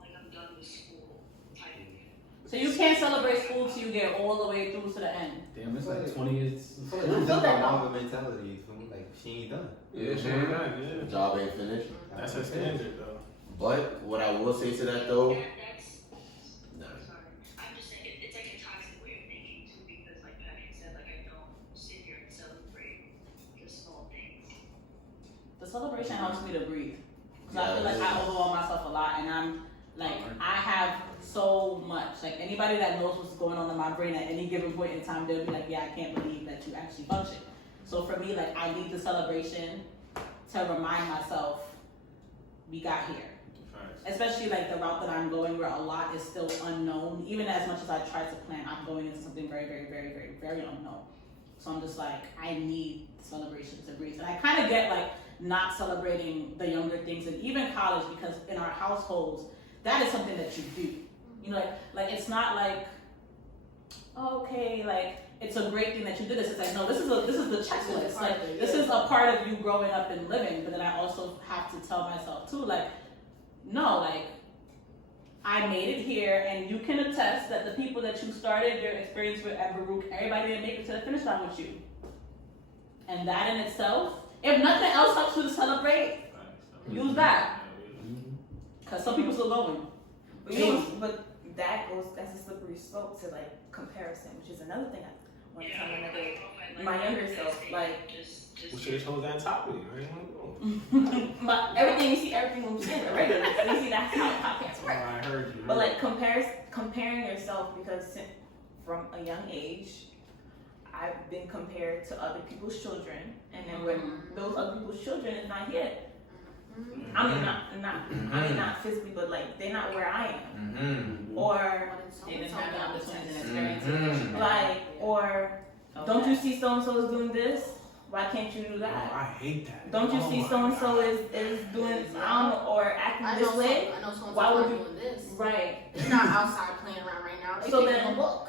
like I'm done with school type of. So you can't celebrate school till you get all the way through to the end. Damn, it's like 20 years. I feel that mama mentality. You feel me? Like she ain't done. Yeah, She ain't done, yeah. The job ain't finished. That's her standard, though. But what I will say to that though, That's no. sorry. I'm just saying it's like a toxic way of thinking too, because like Patrick said, like I don't sit here and celebrate the small things. The celebration helps me to breathe. Because I feel like I overwhelm myself a lot, and I'm like, I have so much. Like anybody that knows what's going on in my brain at any given point in time, they'll be like, yeah, I can't believe that you actually function. So for me, like I need the celebration to remind myself we got here. Especially like the route that I'm going, where a lot is still unknown. Even as much as I try to plan, I'm going into something very, very, very, very, very unknown. So I'm just like, I need celebration to breathe. And I kind of get like not celebrating the younger things, and even college, because in our households, that is something that you do. You know, like it's not like oh, okay, like it's a great thing that you did this. It's like, no, this is the checklist. Like this is a part of you growing up and living. But then I also have to tell myself too, like, no, like I made it here, and you can attest that the people that you started your experience with at Baruch, everybody didn't make it to the finish line with you. And that in itself, if nothing else helps you to celebrate, use that. Because some people still going. But you know, but that's a slippery slope to like comparison, which is another thing I want to tell my younger self. Like, We should have chose that topic. I didn't want to go. but everything you see, everything when you see it, right? You see that's how podcasts work. I heard you. But like comparing yourself, because from a young age, I've been compared to other people's children, and then when those other people's children is not here, I mean not physically, but like they're not where I am, or They didn't have the opportunities and experiences. like, or don't you see so and so is doing this? Why can't you do Oh, that? I hate that. Don't you see so and so is doing I don't know, or acting this way? I know so Why would you doing this. Right. They're not outside playing around right now. They So picking then- a book.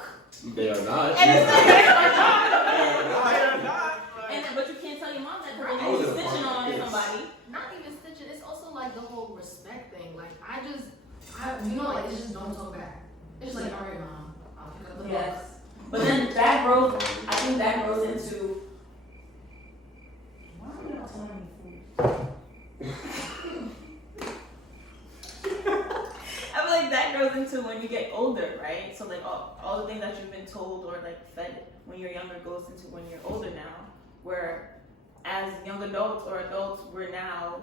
They are not. And it's like, They are not. and but you can't tell your mom that because I was you're in a stitching on fucking somebody. Not even stitching. It's also like the whole respect thing. Like you know, like it's just don't talk back. It's just like, all right, mom, I'll pick up the book. Yes. But then that grows. I think that grows into. Why are you not telling me food? I feel like that grows into when you get older, right? So like all the things that you've been told or like fed when you're younger goes into when you're older now, where as young adults or adults, we're now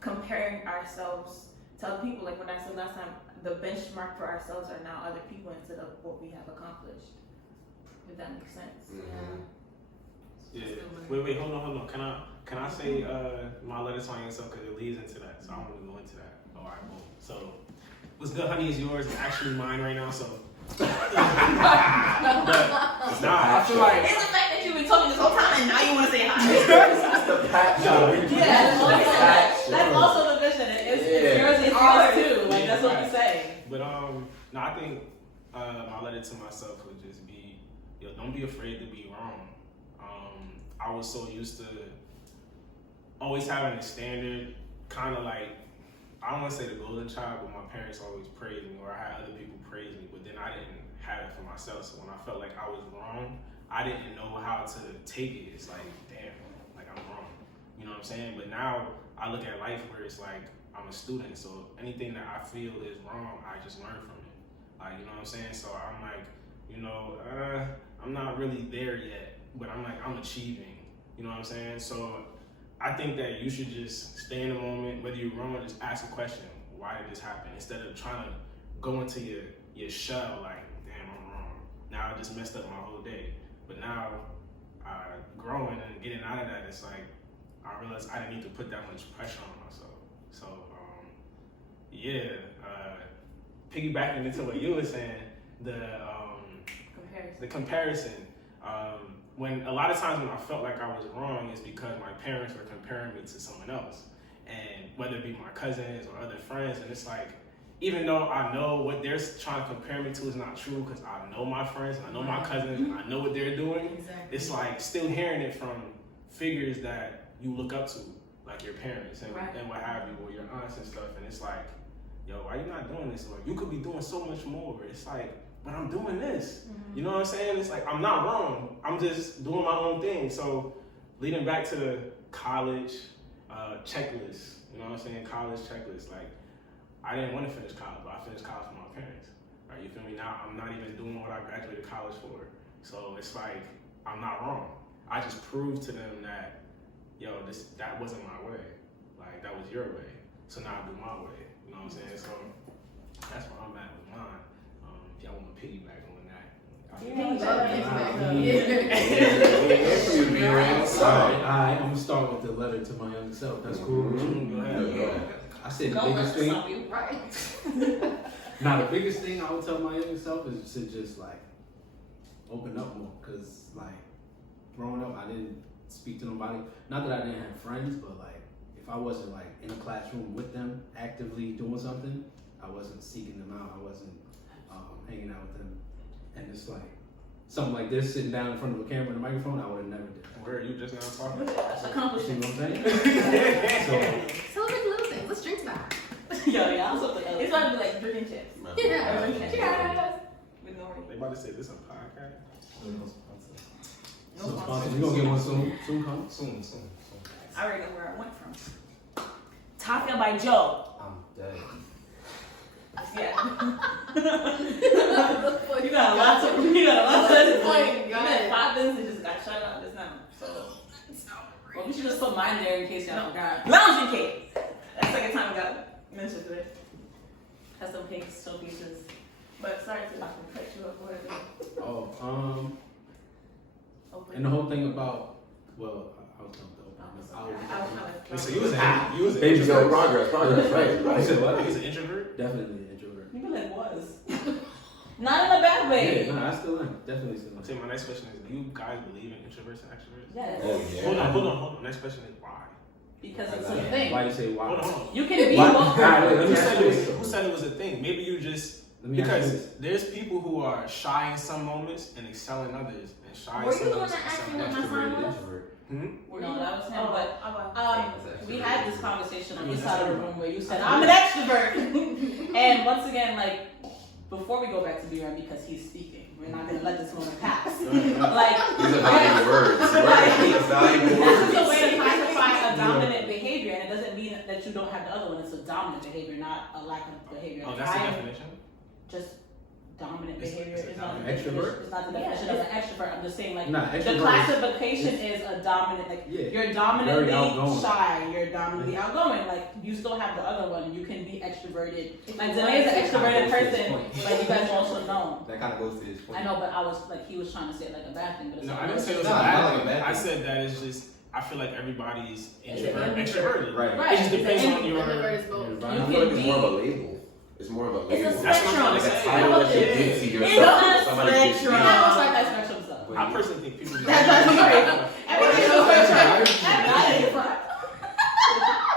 comparing ourselves to other people. Like when I said last time, the benchmark for ourselves are now other people instead of what we have accomplished. If that makes sense. Yeah. Wait, hold on. Can I say my letter to my young self because it leads into that, so I want to go into that. All right, boom. So, what's good, honey, is yours. It's actually mine right now, so. But I feel like It's the fact that you've been talking this whole time and now you want to say hi. It's the pat show. That's also the vision. It's yours and yours too. Like that's what you say. But no, I think my letter to myself would just be, don't be afraid to be wrong. I was so used to always having a standard, kind of like, I don't want to say the golden child, but my parents always praised me, or I had other people praise me, but then I didn't have it for myself. So when I felt like I was wrong, I didn't know how to take it. It's like, damn, like I'm wrong. You know what I'm saying? But now I look at life where it's like, I'm a student, so anything that I feel is wrong, I just learn from it. Like, you know what I'm saying? So I'm like, I'm not really there yet, but I'm like, I'm achieving. You know what I'm saying? So I think that you should just stay in the moment, whether you're wrong, just ask a question. Why did this happen? Instead of trying to go into your shell like, damn, I'm wrong. Now I just messed up my whole day. But now, growing and getting out of that, it's like, I realized I didn't need to put that much pressure on myself. So, piggybacking into what you were saying, the comparison. When a lot of times when I felt like I was wrong is because my parents were comparing me to someone else, and whether it be my cousins or other friends, and it's like, even though I know what they're trying to compare me to is not true, because I know my friends and I know my cousins and I know what they're doing, it's like still hearing it from figures that you look up to, like your parents and what have you, or your aunts and stuff, and it's like, yo, why you not doing this? Or you could be doing so much more. It's like, but I'm doing this. Mm-hmm. You know what I'm saying? It's like, I'm not wrong. I'm just doing my own thing. So leading back to the college checklist, you know what I'm saying? College checklist. Like, I didn't want to finish college, but I finished college for my parents. Right? You feel me? Now I'm not even doing what I graduated college for. So it's like, I'm not wrong. I just proved to them that, that wasn't my way. Like, that was your way. So now I do my way. You know what I'm saying? So that's where I'm at with mine. If y'all want to piggyback on that. Alright, I'm gonna start with the letter to my younger self. That's cool. Go ahead. I said the biggest thing. Now the biggest thing I would tell my younger self is to just like open up more, cause like growing up I didn't speak to nobody. Not that I didn't have friends, but like if I wasn't like in a classroom with them actively doing something, I wasn't seeking them out. I wasn't hanging out with them. And it's like something like this, sitting down in front of a camera and a microphone, I would have never did. Where are you just now talking? That's You see accomplishment. what I'm saying? Celebrate the little things. Let's drink to that. Yeah, I'm something else. It's about to be like drinking chips. Yeah. Drinking chips. Cheers. With no They ring. about to say this a podcast? So sponsor, we gonna get one soon. Soon come. Soon. I already know where I went from. Taco by Joe. I'm dead. Yeah. You got a lot to. You got a lot to. Oh my You God. had 5 minutes and just got shut out just now. So, well, we should just put mine there in case y'all forgot. Lounging cake. That's the second time I got mentioned today. Custom cakes, showpieces. But sorry to cut you up. What is it? Oh, Open. and the whole thing about, well, I was talking about I was kind So of. you was an Baby Yo, introvert? progress, right? You said You what? was an introvert? Definitely an introvert. You be like, was. Not in a bad way. Yeah, no, I still am. Definitely still Okay, am. my next question is: do you guys believe in introverts and extroverts? Yes. Oh yeah. Hold on. Next question is why? Because it's a thing. Why do you say why? Hold on. You can be Why? both. Alright, wait, let me Who ask said, you it was, this. who said it was a thing? Maybe you just Let me ask you because this. there's people who are shy in some moments and excel in others, and shy Were in you some the one moments. that asked and me excel what in my others. sign was? No, that was him. But Oh, we had this conversation on You this was side of the extrovert. room where you said, I'm an extrovert. And once again, like, before we go back to B-Run, because he's speaking, we're not going to let this moment pass. Like, These are valuable words. Words. Valuable this is a words. way to classify a dominant behavior, and it doesn't mean that you don't have the other one. It's a dominant behavior, not a lack of behavior. Oh, that's the I am definition. just dominant It's behavior. a It's not dominant the definition. extrovert? It's not the Yeah, definition of an extrovert. I'm just saying, like, Nah, the extrovert is- classification is a dominant. Like, Yeah. you're dominantly Very outgoing. shy. You're dominantly outgoing. Like, you still have the other one. You can be extroverted. Like, Danae's an extroverted person, like you guys also know. That kind of goes to his point. I know, but I was like, he was trying to say it like a bad thing, but it's No, not. I didn't say it was a Nah, bad not like a thing. bad I thing. said that it's just I feel like everybody's It's introvert, an extroverted. Right. Right. It just depends And- on your. Introvert is both. Your I You feel environment. like can it's more of a be. label. It's more of a It's label. a That's what I'm trying spectrum. to Like a say. title that you It's give to a yourself. Somebody gives to We you. have no side spectrum stuff. But I personally think people. That's right. Everything's a spectrum. That's not it.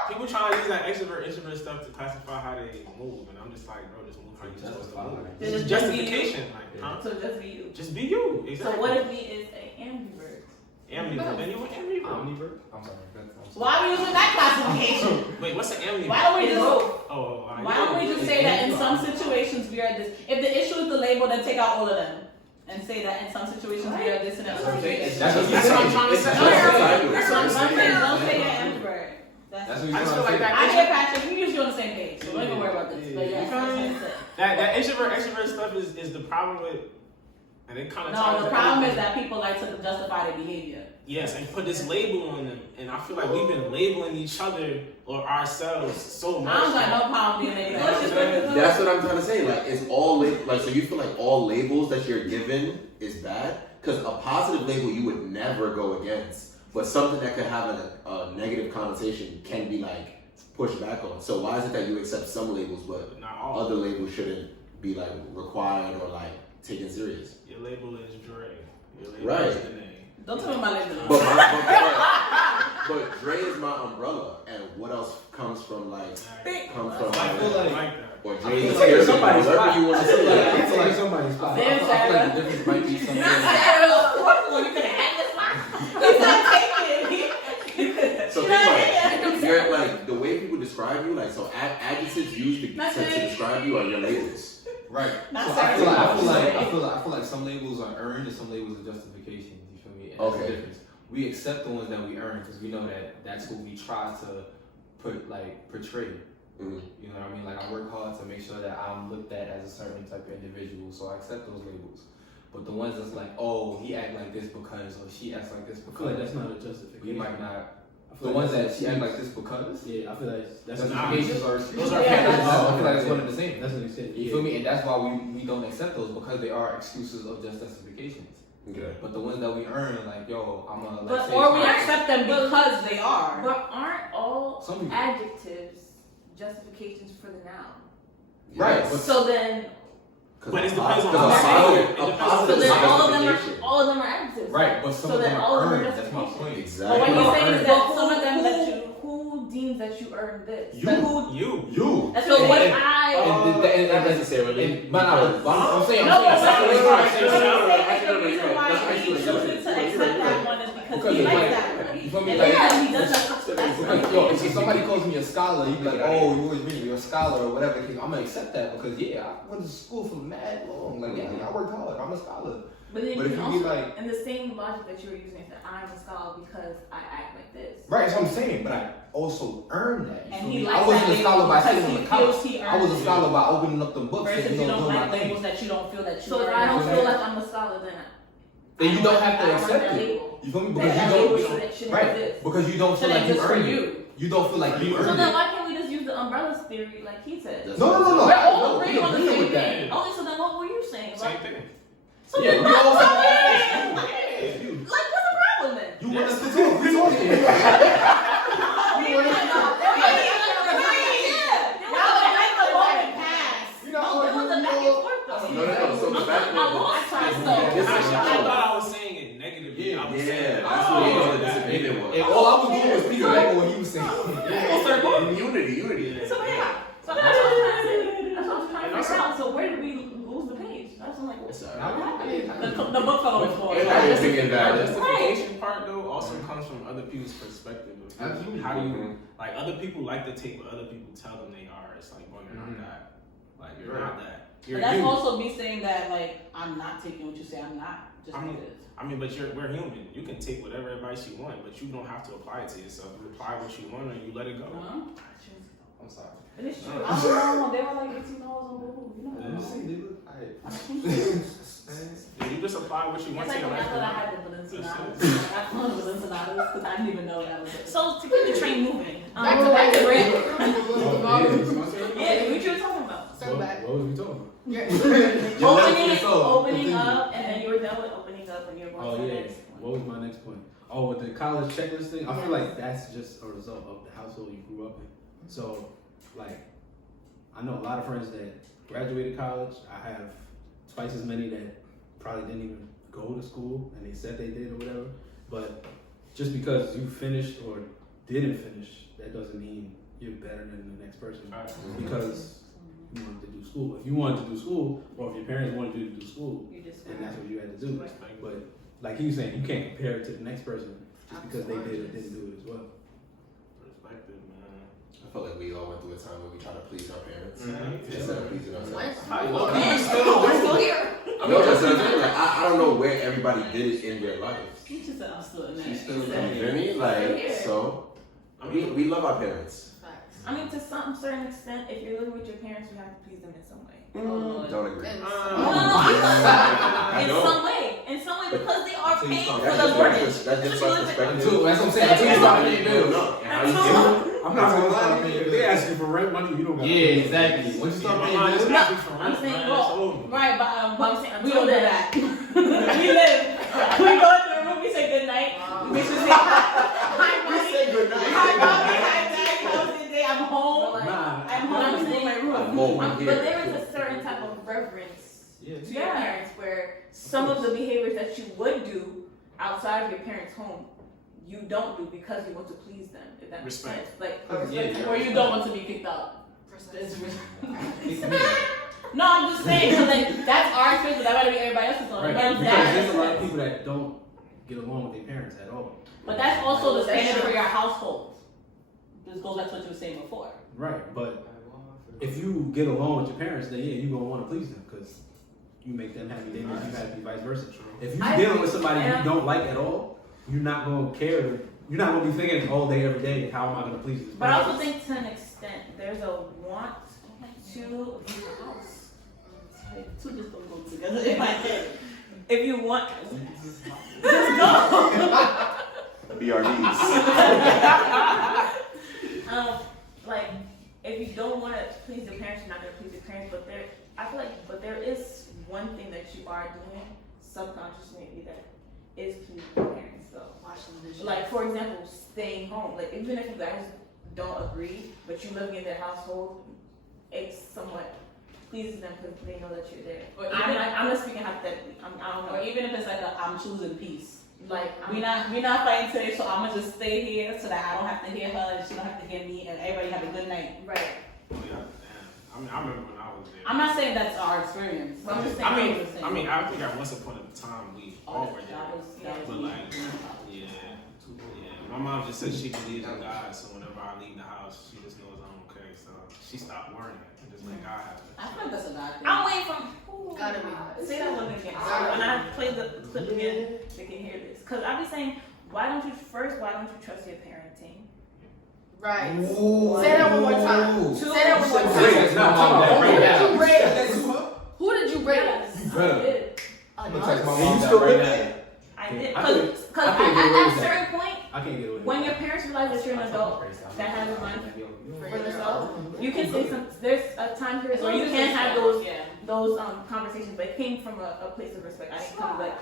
People trying to use that introvert stuff to classify how they move, and I'm just like, bro, just move how you're supposed to move. Then It's just be you. justification, like, huh? So just be you. Just be you. Exactly. So what if he is an ambivert? Ambivert? Then you an ambivert. Omnivert? I'm sorry. Why are we using that classification? Wait, what's an ambivert? Why don't we It's just? both. Why don't we just say that in some situations we are this? If the issue is the label, then take out all of them and say that in some situations we are this and in other situations. That's what That's what I'm trying to say. That's what I'm saying. Don't say you're ambivert. That's That's. what you're I just feel trying like to I say. hear Patrick. We usually on the same page, so don't even worry about this. But yeah, You feel that's what me? I'm saying. That introvert extrovert stuff is the problem with, and it kind of No, the problem is that people like to justify their behavior. yes, and put this label on them, and I feel like we've been labeling each other or ourselves so much. I don't got no problem being You know what I'm labeled. saying? That's what I'm trying to say. Like, it's all like. So you feel like all labels that you're given is bad? Because a positive label you would never go against, but something that could have a negative connotation can be like pushed back on. So why is it that you accept some labels but Not all. other labels shouldn't be like required or like taken serious? Your label is Dre. Your label Right. is Danae. Don't tell me my label. But Dre is my umbrella, and what else comes from like comes from I feel like, like that. or I Dre feel is like here, somebody's whatever spot. you want to I feel say. like it's like somebody's spot. There's I feel like the difference might be something. You could have had this one. He's not taking it. So think about it. You're like the way people describe you, like so adjectives used to describe you are your labels. Right. Not So I saying feel like some labels are earned and some labels are justification. You feel me? And that's the Okay. difference. We accept the ones that we earn because we know that that's who we try to portray. Mm-hmm. You know what I mean? Like I work hard to make sure that I'm looked at as a certain type of individual, so I accept those labels. But the ones that's like, oh, he act like this because, or she acts like this I feel like because, that's not a justification. we might not. I feel The ones that's that she act like this because, Yeah, I feel like that's justifications are Those are I factors. feel like it's one and the same. That's what he said. You feel me? And that's why we don't accept those because they are excuses of just justifications. Okay. But the ones that we earn, like, yo, I'm gonna like But say or we it's accept them because they are. But aren't all Some people. adjectives justifications for the noun? Right, Yes. but- So then, But it depends on Because how a positive- positive- it a depends on so positive then is all of them justification. are adjectives. right, but some So of then them all are of them earned. are That's my justifications. point. Exactly. But when you say Earned. is that some of them that you. Who deems that you earned this? You. Like, who? You. That's So what what they. if I? Not necessarily. I'm saying, No, but I'm saying, what- I'm saying, reason why he chooses to accept that one is because he likes that. You feel me? And Like, yeah, he does that. because, yo, if somebody calls me a scholar, you be like, oh, you always mean you're a scholar or whatever. I'm gonna accept that because yeah, I went to school for mad long. Like yeah, I worked hard. I'm a scholar. But then But you if can you be also, like- in the same logic that you were using, that I'm a scholar because I act like this. Right, that's what I'm saying. But I also earned that. And You he feel me? likes I wasn't that a scholar by label sitting on because the couch. he feels he I was a earned scholar by opening up them books Versus and you don't doing like my thing. labels that you don't feel that you So if I don't feel like I'm a scholar, Then you don't have to I want accept that it. label. You feel me? That Because you label don't. shouldn't Right. exist. Because you don't feel like you earned it. You don't feel like you So earned then it. why can't we just use the umbrellas theory like he said? No. We're all No, agreeing we on the agree same with that. thing. Okay, so then what were you saying? Same thing. So Yeah, then we all what's feel like, what's the problem then? You want us to talk? We talking. You want us to talk? You know, So the fact I thought I was saying it negatively. Yeah, I was yeah, saying, that's what the disagreement was. and all I was doing was piggyback what he was saying. Unity. So yeah. So that's what I'm trying to figure out. So where did we lose the page? That's what I'm like, It's what alright. The book fell on the floor. Everybody's thinking the about it. justification part though also comes from other people's perspective. Of Absolutely. how do you like other people like to take what other people tell them they are. It's like, well, you're not that. Like you're not that. You're But that's you. also me saying that like I'm not taking what you say I'm not. Just I mean, because. but we're human. You can take whatever advice you want, but you don't have to apply it to yourself. You apply what you want and you let it go. I'm sorry. It is true. I don't know. They were like $18 on Google. You know. Let me see, nigga. Yeah, you just apply what you want It's to like your when I life. thought I had the Balenciagas. I thought it was Balenciagas because I didn't even know that was it. So to keep the train moving. Back to back to Rick. Yeah, what you were talking about. Circle back. What was we talking about? Opening up, and then you were done with opening up, and you're going Oh to the yeah. next one. What was my next point? Oh, with the college checklist thing, I feel like that's just a result of the household you grew up in. So, like, I know a lot of friends that graduated college. I have twice as many that probably didn't even go to school and they said they did or whatever. But just because you finished or didn't finish, that doesn't mean you're better than the next person because you wanted to do school. If you wanted to do school, or if your parents wanted you to do school, then that's what you had to do. But like he was saying, you can't compare it to the next person just because they did or didn't do it as well. Perspective, man. I felt like we all went through a time where we tried to please our parents Mhm. instead of pleasing ourselves. I'm still here. No, that's what I'm saying. Like, I don't know where everybody did it in their life. She just said I'm still in She's there. still You feel me? Like, so we love our parents. I mean, to some certain extent, if you're living with your parents, you have to please them in some way. Don't agree. In don't. some way. In some way, because they are Until you paying start- for That's the just mortgage. that's just our perspective. That's what I'm saying. Until you start paying bills. And how you feel. I'm not gonna lie. If they ask you for rent money, you don't got. Yeah, exactly. Once you start paying bills, I'm saying, Right, but I'm saying, we until don't do then, that. We live. We go into the room. We say good night. We should say hi, mommy. Say good night. Hi, mommy. Hi, daddy. How was your day? I'm home. Nah. I'm But home. I'm I'm in my I'm room. home. but Here. there is a certain type of reverence yeah. to your parents where some of the behaviors that you would do outside of your parents' home, you don't do because you want to please them. If that makes Respect. sense. Like, Yeah. Or you don't want to be kicked out. No, I'm just saying. So like, that's our experience, but that might be everybody else's on. Right. But Because there's a that's, lot of people that don't get along with their parents at all. but that's also the That's standard true. for your household. This goes back to what you were saying before. Right, but if you get along with your parents, then yeah, you're gonna want to please them because you make them happy, they make you happy, vice versa. If you're dealing with somebody you don't like at all, you're not gonna care. You're not gonna be thinking all day, every day, how am I gonna please this But I person? also think to an extent, there's a want to leave the house. Two just don't go together in my head. If you want, Just go. BRDs. like, if you don't want to please your parents, you're not going to please your parents. But there is one thing that you are doing subconsciously maybe that is pleasing your parents. So, like for example, staying home. Like even if you guys don't agree, but you living in their household, it somewhat pleases them because they know that you're there. Or I'm not speaking hypothetically. I don't know. Or even if it's like I'm choosing peace. Like We not fighting today, so I'm gonna just stay here so that I don't have to hear her and she don't have to hear me, and everybody have a good night. right. Yeah, I mean, I remember when I was there. I'm not saying that's our experience. I'm just saying. I mean, I think at once upon a time we all were there. But like, yeah. My mom just said she believes in God, so whenever I leave the house, she just knows I'm okay. So she stopped worrying and just let God have it. I feel like that's a bad thing. I'm waiting for. Gotta be. Say that one again. So when I play the clip again, they can hear this. Cause I be saying, why don't you trust your parenting? Right. Ooh. Say that one more time. Say that one more time. Who did you raise? Better. I did. I'm gonna text my mom that right now. I did. I Cause can't get away at with a certain point, I can't get away with when that. your parents realize that you're an adult that has a mind for themselves, you can say some. There's a time period where you can have those conversations, but it came from a place of respect. I didn't come like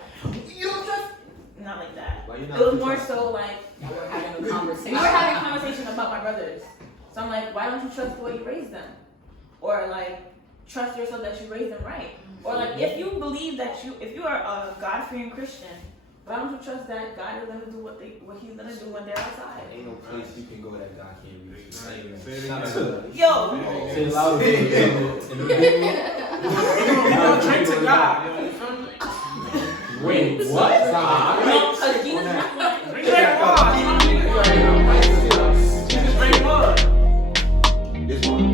you don't trust. Not like that. It was more so like we were having a conversation. we were having a conversation about my brothers. So I'm like, why don't you trust the way you raised them, or like trust yourself that you raised them right, or like if you believe that if you are a God-fearing Christian. Why don't you trust that God is gonna do what He's gonna do when they're outside? Ain't no place you can go that God can't reach. Say it Shout again. out to Yo, Say it louder. You gonna drink to God. You feel me? Wait, what? No, because Jesus Drink that water. Jesus drink water. This one.